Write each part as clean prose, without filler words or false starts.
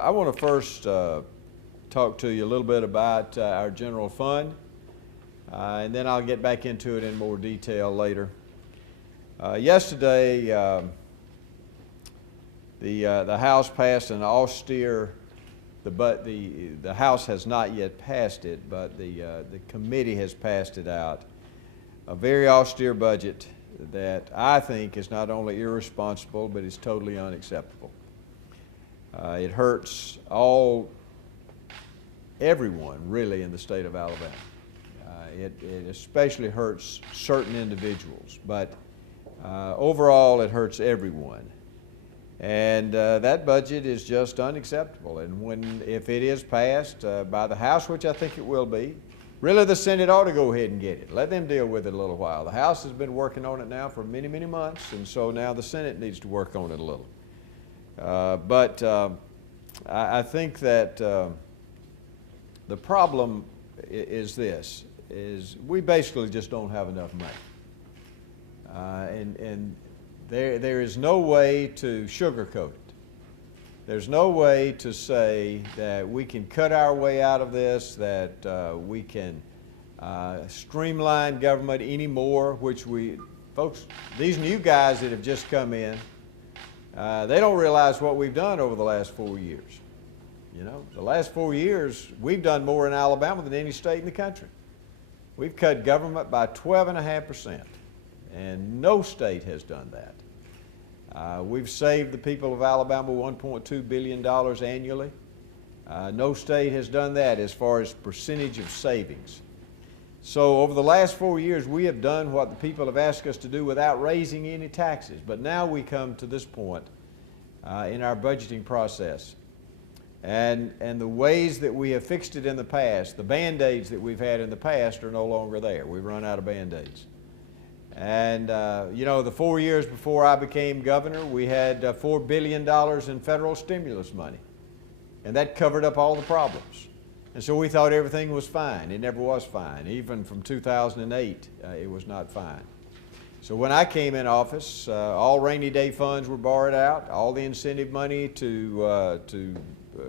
I want to first talk to you a little bit about our general fund, and then I'll get back into it in more detail later. Yesterday, the House passed an austere, the House has not yet passed it, but the committee has passed it out, a very austere budget that I think is not only irresponsible, but is totally unacceptable. It hurts everyone really in the state of Alabama. It especially hurts certain individuals, but overall it hurts everyone. And that budget is just unacceptable. And if it is passed by the House, which I think it will be, really the Senate ought to go ahead and get it. Let them deal with it a little while. The House has been working on it now for many, many months, and so now the Senate needs to work on it a little. But I think that the problem is this, is we basically just don't have enough money. And there is no way to sugarcoat it. There's no way to say that we can cut our way out of this, that we can streamline government anymore, which folks, these new guys that have just come in, they don't realize what we've done over the last 4 years. You know, the last 4 years, we've done more in Alabama than any state in the country. We've cut government by 12.5%, and no state has done that. We've saved the people of Alabama $1.2 billion annually. No state has done that as far as percentage of savings. So over the last 4 years, we have done what the people have asked us to do without raising any taxes. But now we come to this point in our budgeting process. And the ways that we have fixed it in the past, the Band-Aids that we've had in the past are no longer there. We've run out of Band-Aids. And you know, the 4 years before I became governor, we had $4 billion in federal stimulus money. And that covered up all the problems. And so we thought everything was fine. It never was fine. Even from 2008, it was not fine. So when I came in office, all rainy day funds were borrowed out. All the incentive money to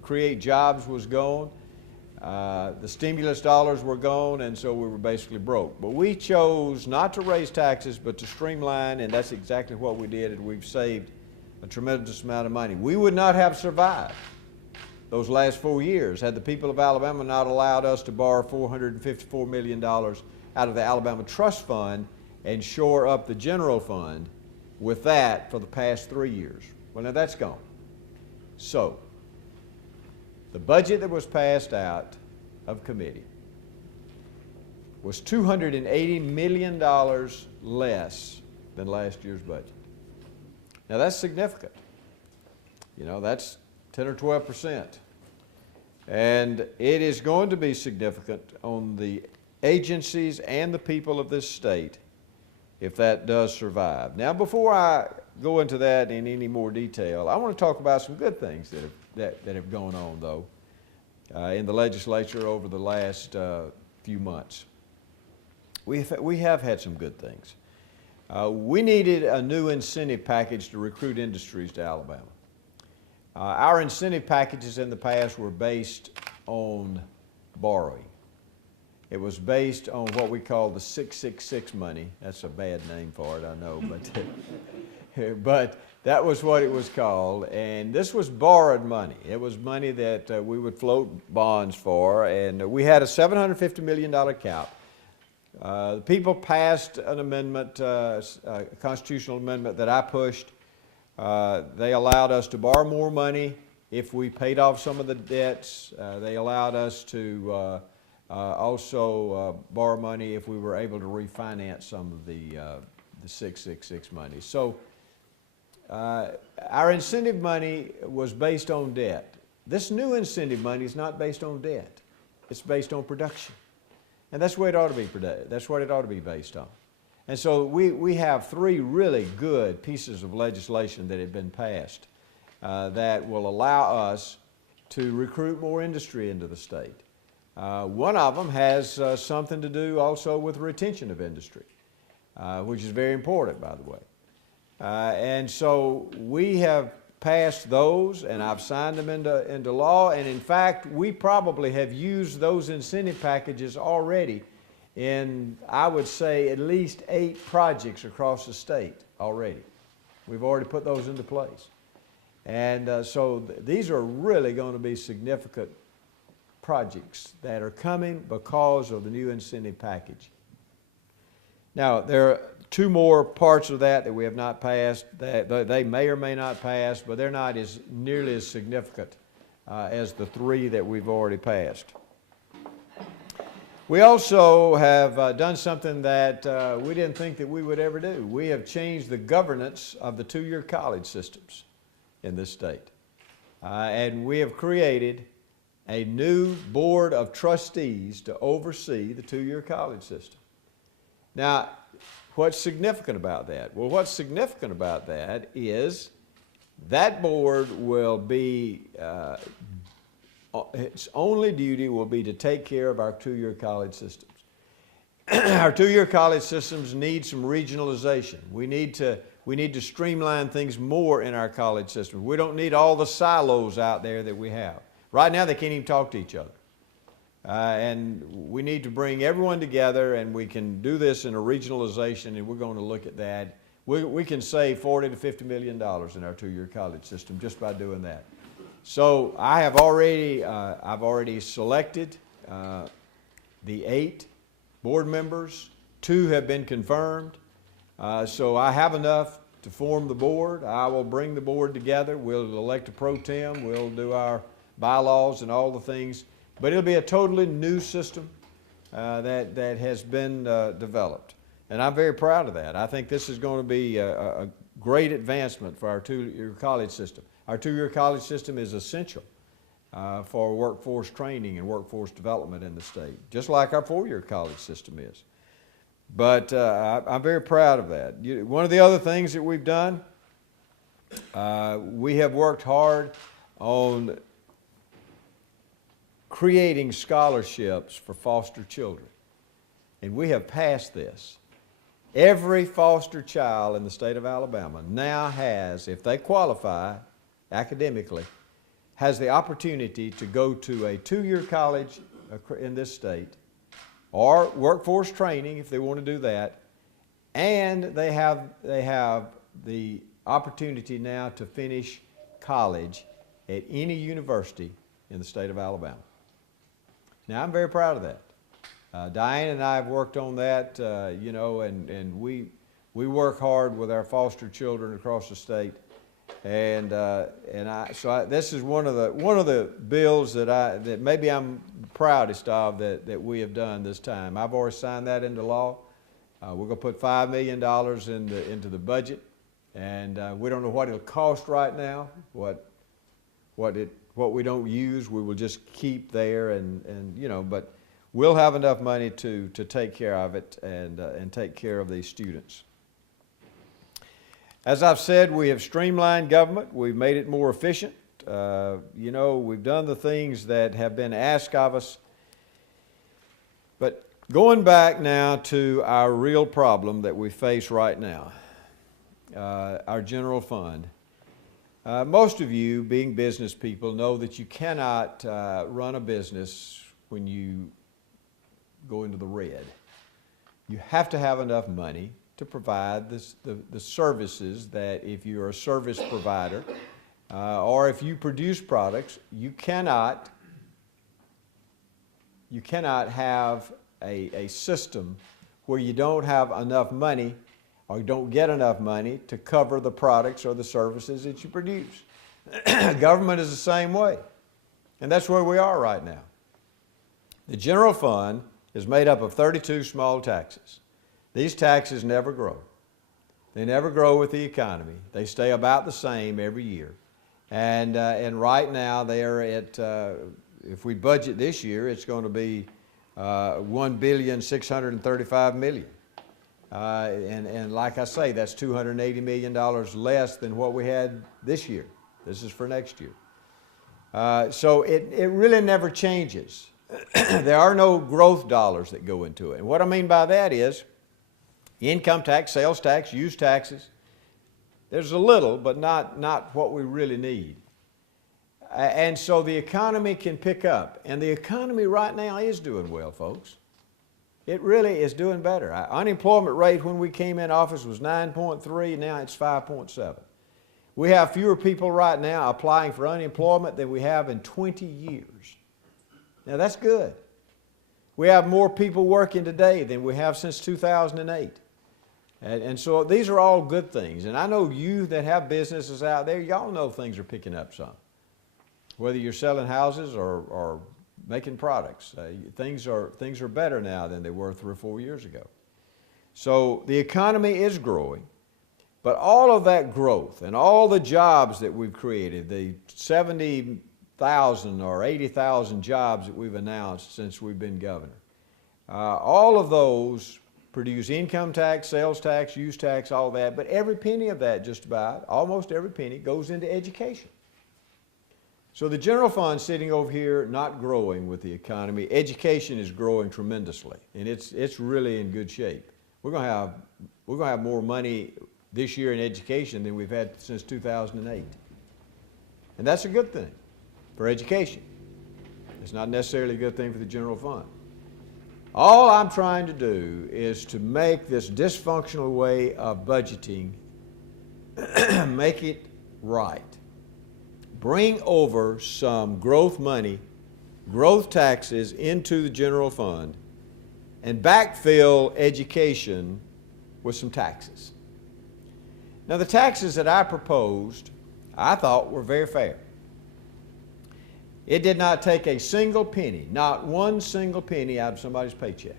create jobs was gone. The stimulus dollars were gone, and so we were basically broke. But we chose not to raise taxes, but to streamline, and that's exactly what we did, and we've saved a tremendous amount of money. We would not have survived those last 4 years had the people of Alabama not allowed us to borrow $454 million out of the Alabama Trust Fund and shore up the general fund with that for the past 3 years. Well, now that's gone. So, the budget that was passed out of committee was $280 million less than last year's budget. Now that's significant. You know, that's 10 or 12%. And it is going to be significant on the agencies and the people of this state if that does survive. Now, before I go into that in any more detail, I want to talk about some good things that have gone on, though, in the legislature over the last few months. We have had some good things. We needed a new incentive package to recruit industries to Alabama. Our incentive packages in the past were based on borrowing. It was based on what we call the 666 money. That's a bad name for it, I know, but that was what it was called. And this was borrowed money. It was money that we would float bonds for, and we had a $750 million cap. The people passed an amendment, a constitutional amendment that I pushed. They allowed us to borrow more money if we paid off some of the debts. They allowed us to also borrow money if we were able to refinance some of the 666 money. So our incentive money was based on debt. This new incentive money is not based on debt. It's based on production. And that's what it ought to be. That's what it ought to be based on. And so we have three really good pieces of legislation that have been passed that will allow us to recruit more industry into the state. One of them has something to do also with retention of industry, which is very important, by the way. And so we have passed those, and I've signed them into law, and in fact, we probably have used those incentive packages already in, I would say, at least 8 projects across the state already. We've already put those into place. And so these are really going to be significant projects that are coming because of the new incentive package. Now, there are 2 more parts of that we have not passed. They may or may not pass, but they're not nearly as significant as the 3 that we've already passed. We also have done something that we didn't think that we would ever do. We have changed the governance of the 2-year college systems in this state. And we have created a new board of trustees to oversee the 2-year college system. Now, what's significant about that? Well, what's significant about that is that board will be, its only duty will be to take care of our 2-year college systems. Our 2-year college systems need some regionalization. We need to streamline things more in our college system. We don't need all the silos out there that we have. Right now, they can't even talk to each other. And we need to bring everyone together, and we can do this in a regionalization, and we're going to look at that. We can save $40 to $50 million in our 2-year college system just by doing that. So I've already selected the 8 board members. 2 have been confirmed. So I have enough to form the board. I will bring the board together. We'll elect a pro tem. We'll do our bylaws and all the things. But it'll be a totally new system that has been developed. And I'm very proud of that. I think this is going to be a great advancement for our 2-year college system. Our 2-year college system is essential for workforce training and workforce development in the state, just like our 4-year college system is. But I'm very proud of that. One of the other things that we've done, we have worked hard on creating scholarships for foster children. And we have passed this. Every foster child in the state of Alabama now has, if they qualify academically, has the opportunity to go to a 2-year college in this state, or workforce training if they want to do that, and they have the opportunity now to finish college at any university in the state of Alabama. Now, I'm very proud of that. Diane and I have worked on that, and we work hard with our foster children across the state. This is one of the bills that maybe I'm proudest of that we have done this time. I've already signed that into law. We're going to put $5 million into the budget, and we don't know what it'll cost right now. What we don't use, we will just keep there, but we'll have enough money to take care of it and take care of these students. As I've said, we have streamlined government. We've made it more efficient. We've done the things that have been asked of us. But going back now to our real problem that we face right now, our general fund. Most of you, being business people, know that you cannot run a business when you go into the red. You have to have enough money to provide the services that, if you're a service provider or if you produce products, you cannot have a system where you don't have enough money or you don't get enough money to cover the products or the services that you produce. Government is the same way, and that's where we are right now. The general fund is made up of 32 small taxes. These taxes never grow. They never grow with the economy. They stay about the same every year. And right now they are at, if we budget this year, it's going to be $1,635,000,000. And like I say, that's $280 million less than what we had this year. This is for next year. So it really never changes. There are no growth dollars that go into it. And what I mean by that is income tax, sales tax, use taxes, There's a little, but not what we really need. And so the economy can pick up. And the economy right now is doing well, folks. It really is doing better. Our unemployment rate when we came in office was 9.3, now it's 5.7. We have fewer people right now applying for unemployment than we have in 20 years. Now that's good. We have more people working today than we have since 2008. And so these are all good things. And I know you that have businesses out there, y'all know things are picking up some. Whether you're selling houses or making products, things are better now than they were 3 or 4 years ago. So the economy is growing, but all of that growth and all the jobs that we've created, the 70,000 or 80,000 jobs that we've announced since we've been governor, all of those produce income tax, sales tax, use tax, all that, but every penny of that, just about, almost every penny, goes into education. So the general fund sitting over here not growing with the economy. Education is growing tremendously, and it's really in good shape. We're going to have more money this year in education than we've had since 2008. And that's a good thing for education. It's not necessarily a good thing for the general fund. All I'm trying to do is to make this dysfunctional way of budgeting, make it right. Bring over some growth money, growth taxes into the general fund, and backfill education with some taxes. Now the taxes that I proposed, I thought were very fair. It did not take a single penny, not one single penny out of somebody's paycheck.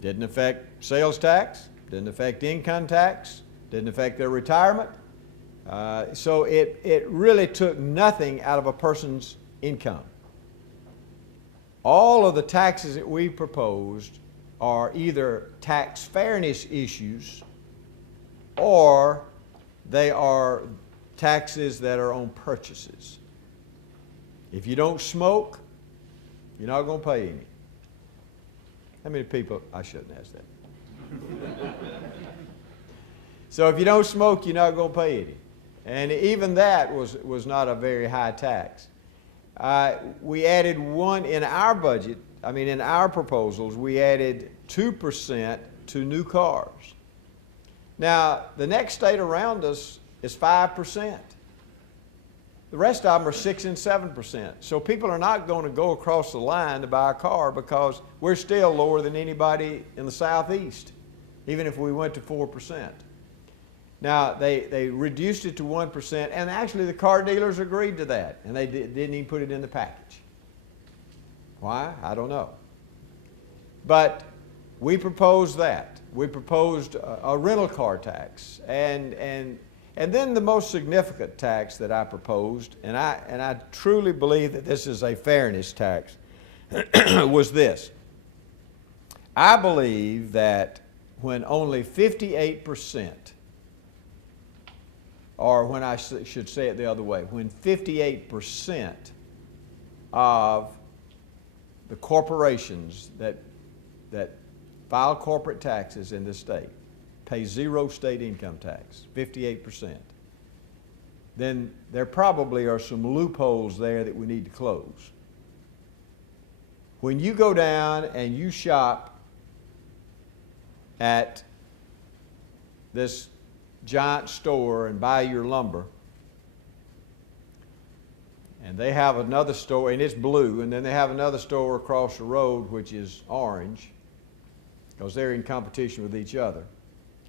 Didn't affect sales tax, didn't affect income tax, didn't affect their retirement. So it really took nothing out of a person's income. All of the taxes that we proposed are either tax fairness issues or they are taxes that are on purchases. If you don't smoke, you're not going to pay any. How many people? I shouldn't ask that. So if you don't smoke, you're not going to pay any. And even that was not a very high tax. We added one in our budget, in our proposals, we added 2% to new cars. Now, the next state around us is 5%. The rest of them are 6 and 7%. So people are not going to go across the line to buy a car because we're still lower than anybody in the Southeast, even if we went to 4%. Now, they reduced it to 1%, and actually the car dealers agreed to that, and they didn't even put it in the package. Why? I don't know. But we proposed that. We proposed a rental car tax, and then the most significant tax that I proposed, and I truly believe that this is a fairness tax, was this. I believe that when only 58%, or when I should say it the other way, when 58% of the corporations that file corporate taxes in this state pay zero state income tax, 58%, then there probably are some loopholes there that we need to close. When you go down and you shop at this giant store and buy your lumber, and they have another store, and it's blue, and then they have another store across the road which is orange, because they're in competition with each other.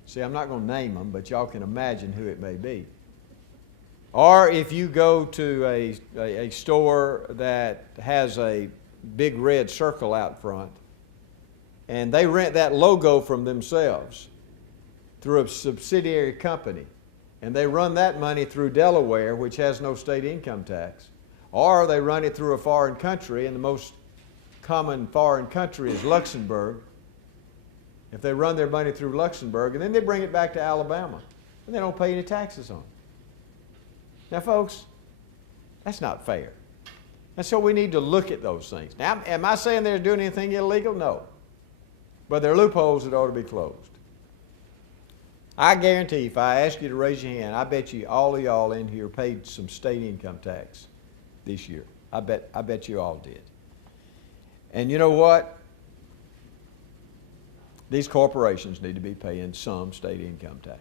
See, I'm not going to name them, but y'all can imagine who it may be. Or if you go to a store that has a big red circle out front, and they rent that logo from themselves through a subsidiary company, and they run that money through Delaware, which has no state income tax, or they run it through a foreign country, and the most common foreign country is Luxembourg. If they run their money through Luxembourg, and then they bring it back to Alabama, and they don't pay any taxes on it. Now, folks, that's not fair. And so we need to look at those things. Now, am I saying they're doing anything illegal? No. But there are loopholes that ought to be closed. I guarantee if I ask you to raise your hand, I bet you all of y'all in here paid some state income tax this year. I bet you all did. And you know what? These corporations need to be paying some state income tax.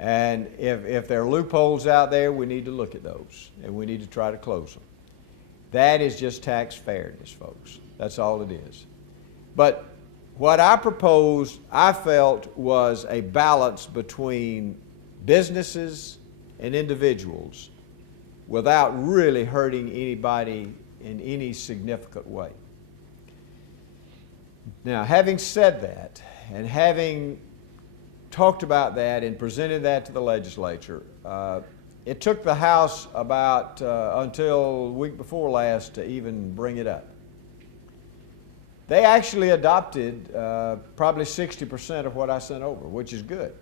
And if there are loopholes out there, we need to look at those, and we need to try to close them. That is just tax fairness, folks. That's all it is. But what I proposed, I felt, was a balance between businesses and individuals without really hurting anybody in any significant way. Now, having said that, and having talked about that and presented that to the legislature, it took the House about until the week before last to even bring it up. They actually adopted probably 60% of what I sent over, which is good.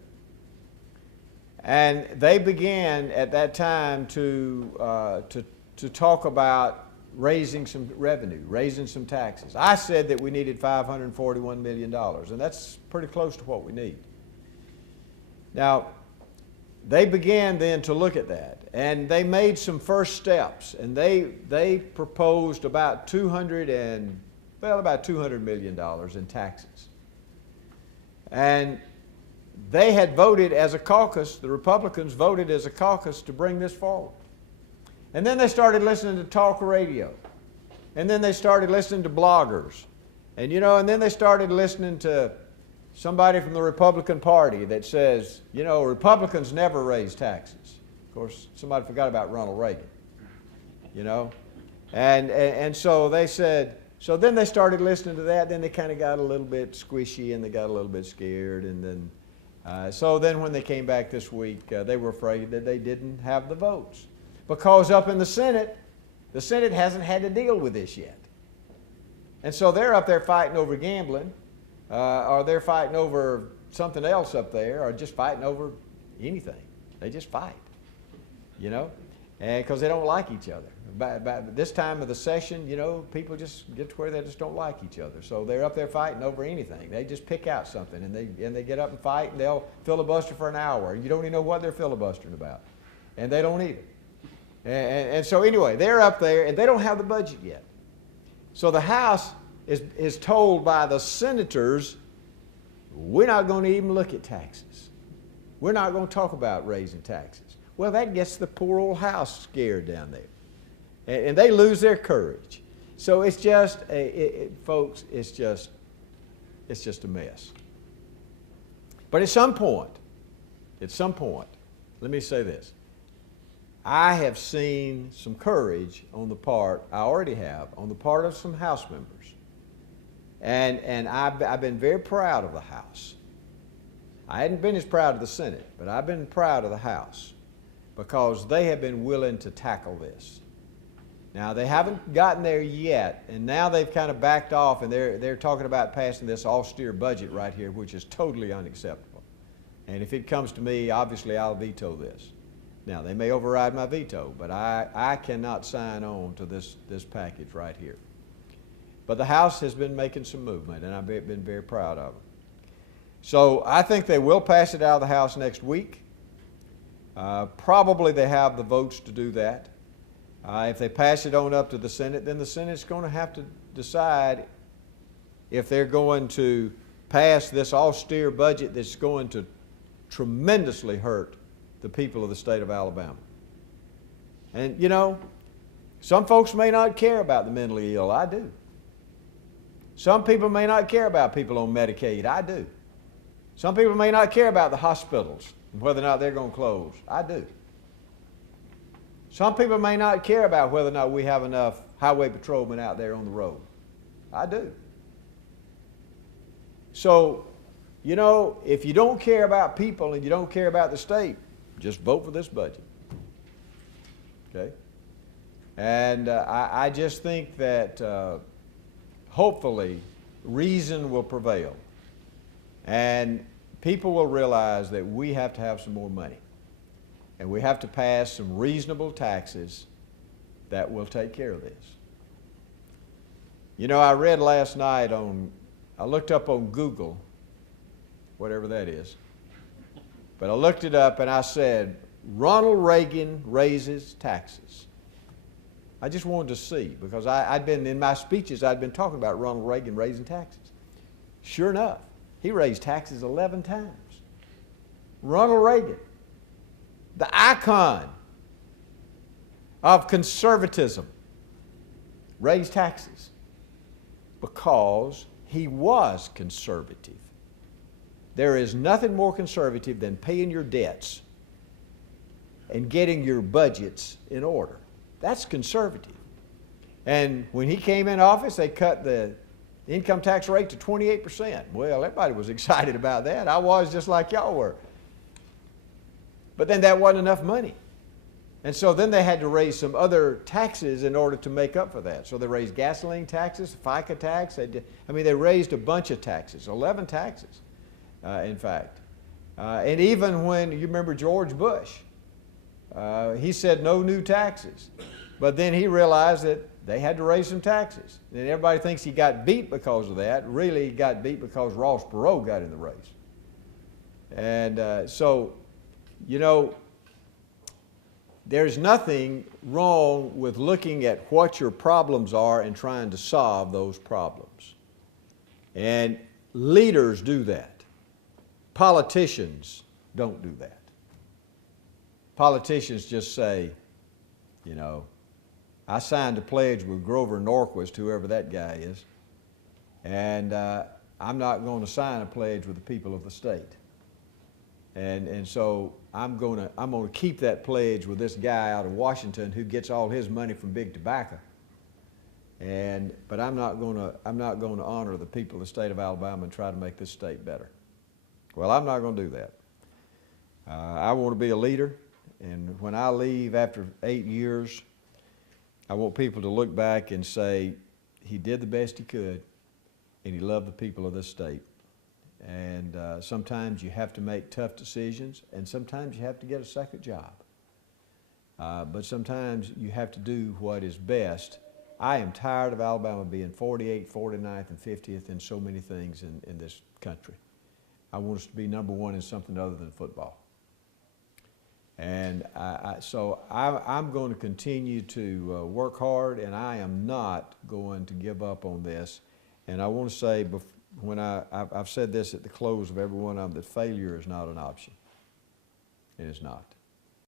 And they began at that time to talk about raising some revenue, raising some taxes. I said that we needed $541 million, and that's pretty close to what we need. Now, they began then to look at that, and they made some first steps, and they proposed about $200 million in taxes. And they had voted as a caucus, the Republicans voted as a caucus to bring this forward. And then they started listening to talk radio. And then they started listening to bloggers. And and then they started listening to somebody from the Republican Party that says, Republicans never raise taxes. Of course, somebody forgot about Ronald Reagan, And so they said, so then they started listening to that, then they kind of got a little bit squishy and they got a little bit scared. And then, so then when they came back this week, they were afraid that they didn't have the votes. Because up in the Senate hasn't had to deal with this yet. And so they're up there fighting over gambling, or they're fighting over something else up there, or just fighting over anything. They just fight, and because they don't like each other. By this time of the session, people just get to where they just don't like each other. So they're up there fighting over anything. They just pick out something, and they get up and fight, and they'll filibuster for an hour. You don't even know what they're filibustering about, and they don't either. And so anyway, they're up there, and they don't have the budget yet. So the House is told by the senators, we're not going to even look at taxes. We're not going to talk about raising taxes. Well, that gets the poor old House scared down there. And they lose their courage. So it's just, folks, it's just a mess. But at some point, let me say this. I have seen some courage on the part, I already have, on the part of some House members. And I've been very proud of the House. I hadn't been as proud of the Senate, but I've been proud of the House because they have been willing to tackle this. Now, they haven't gotten there yet, and now they've kind of backed off, and they're talking about passing this austere budget right here, which is totally unacceptable. And if it comes to me, obviously I'll veto this. Now, they may override my veto, but I cannot sign on to this package right here. But the House has been making some movement, and I've been very proud of them. So I think they will pass it out of the House next week. Probably they have the votes to do that. If they pass it on up to the Senate, then the Senate's going to have to decide if they're going to pass this austere budget that's going to tremendously hurt the people of the state of Alabama. And some folks may not care about the mentally ill. I do. Some people may not care about people on Medicaid. I do. Some people may not care about the hospitals and whether or not they're going to close. I do. Some people may not care about whether or not we have enough highway patrolmen out there on the road. I do. So, if you don't care about people and you don't care about the state, just vote for this budget. Okay? And I just think that hopefully reason will prevail. And people will realize that we have to have some more money. And we have to pass some reasonable taxes that will take care of this. I read last night I looked up on Google, whatever that is, But I looked it up and I said, Ronald Reagan raises taxes. I just wanted to see, because I'd been, in my speeches, I'd been talking about Ronald Reagan raising taxes. Sure enough, he raised taxes 11 times. Ronald Reagan, the icon of conservatism, raised taxes because he was conservative. There is nothing more conservative than paying your debts and getting your budgets in order. That's conservative. And when he came in office, they cut the income tax rate to 28%. Well, everybody was excited about that. I was, just like y'all were. But then that wasn't enough money. And so then they had to raise some other taxes in order to make up for that. So they raised gasoline taxes, FICA tax. They raised a bunch of taxes, 11 taxes, in fact. And even when, you remember George Bush, he said no new taxes. But then he realized that they had to raise some taxes. And everybody thinks he got beat because of that. Really, he got beat because Ross Perot got in the race. And so, you know, there's nothing wrong with looking at what your problems are and trying to solve those problems. And leaders do that. Politicians don't do that. Politicians just say, you know, I signed a pledge with Grover Norquist, whoever that guy is, and I'm not going to sign a pledge with the people of the state. And so I'm going to keep that pledge with this guy out of Washington who gets all his money from big tobacco. But I'm not going to honor the people of the state of Alabama and try to make this state better. Well, I'm not going to do that. I want to be a leader, and when I leave after 8 years, I want people to look back and say, he did the best he could, and he loved the people of this state. And sometimes you have to make tough decisions, and sometimes you have to get a second job. But sometimes you have to do what is best. I am tired of Alabama being 48th, 49th, and 50th in so many things in this country. I want us to be number one in something other than football. And so I'm going to continue to work hard, and I am not going to give up on this. And I want to say, when I've said this at the close of every one of them, that failure is not an option. It is not.